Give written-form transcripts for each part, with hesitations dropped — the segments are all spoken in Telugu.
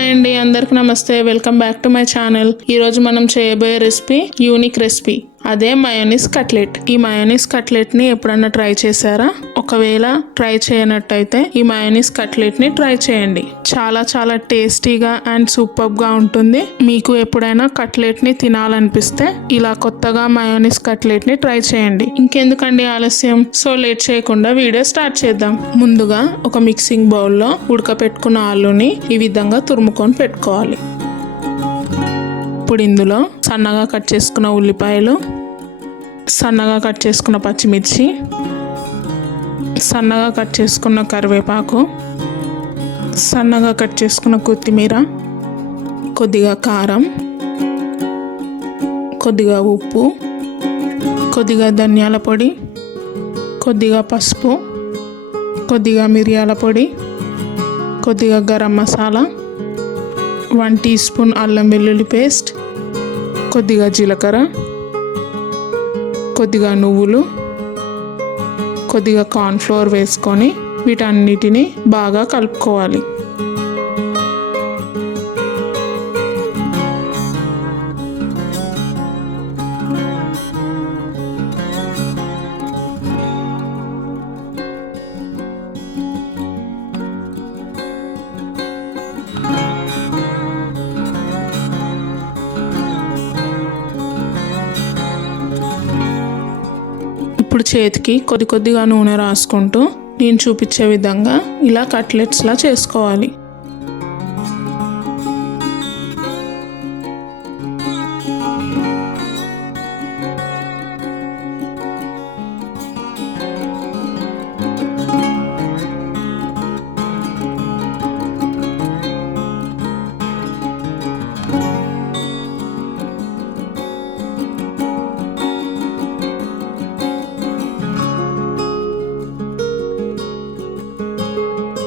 హాయ్ అండి, అందరికి నమస్తే. Welcome back to my channel. ఈరోజు మనం చేయబోయే రెసిపీ యూనిక్ రెసిపీ, అదే మయోనీస్ కట్లెట్. ఈ మయోనీస్ కట్లెట్ ని ఎప్పుడన్నా ట్రై చేశారా? ఒకవేళ ట్రై చేయనట్టయితే ఈ మయోనీస్ కట్లెట్ ని ట్రై చేయండి. చాలా చాలా టేస్టీగా అండ్ సూపర్ గా ఉంటుంది. మీకు ఎప్పుడైనా కట్లెట్ ని తినాలనిపిస్తే ఇలా కొత్తగా మయోనీస్ కట్లెట్ ని ట్రై చేయండి. ఇంకెందుకండి ఆలస్యం, సో లేట్ చేయకుండా వీడియో స్టార్ట్ చేద్దాం. ముందుగా ఒక మిక్సింగ్ బౌల్లో ఉడకపెట్టుకున్న ఆలూని ఈ విధంగా తురుముకొని పెట్టుకోవాలి. ఇప్పుడు ఇందులో సన్నగా కట్ చేసుకున్న ఉల్లిపాయలు, సన్నగా కట్ చేసుకున్న పచ్చిమిర్చి, సన్నగా కట్ చేసుకున్న కరివేపాకు, సన్నగా కట్ చేసుకున్న కొత్తిమీర, కొద్దిగా కారం, కొద్దిగా ఉప్పు, కొద్దిగా ధనియాల పొడి, కొద్దిగా పసుపు, కొద్దిగా మిరియాల పొడి, కొద్దిగా గరం మసాలా, 1 టీ స్పూన్ అల్లం వెల్లుల్లి పేస్ట్, కొద్దిగా జీలకర్ర, కొద్దిగా నువ్వులు, కొద్దిగా కార్న్ఫ్లోర్ వేసుకొని వీటన్నిటిని బాగా కలుపుకోవాలి. ఇప్పుడు చేతికి కొద్దిగా నూనె రాసుకుంటూ నేను చూపించే విధంగా ఇలా కట్లెట్స్లా చేసుకోవాలి.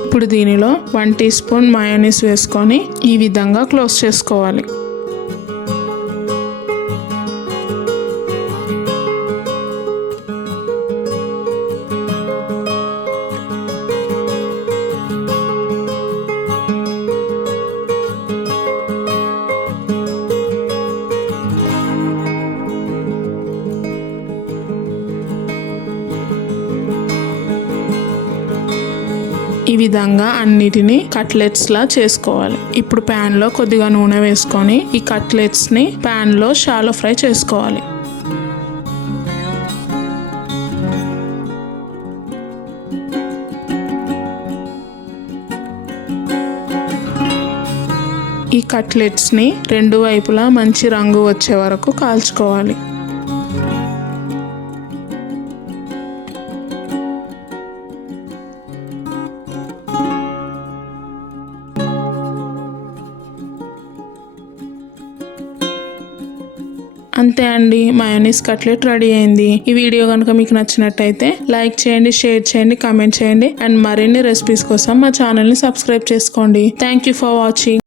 ఇప్పుడు దీనిలో 1 టీ స్పూన్ మయోనీస్ వేసుకొని ఈ విధంగా క్లోజ్ చేసుకోవాలి. ఈ విధంగా అన్నిటిని కట్లెట్స్ లా చేసుకోవాలి. ఇప్పుడు ప్యాన్ లో కొద్దిగా నూనె వేసుకొని ఈ కట్లెట్స్ ని ప్యాన్ లో షాలో ఫ్రై చేసుకోవాలి. ఈ కట్లెట్స్ ని రెండు వైపులా మంచి రంగు వచ్చే వరకు కాల్చుకోవాలి. అంతే అండి, మయోనీస్ కట్లెట్ రెడీ అయింది. ఈ వీడియో కనుక మీకు నచ్చినట్టయితే లైక్ చేయండి, షేర్ చేయండి, కామెంట్ చేయండి అండ్ మరిన్ని రెసిపీస్ కోసం మా ఛానల్ని సబ్స్క్రైబ్ చేసుకోండి. Thank you for watching.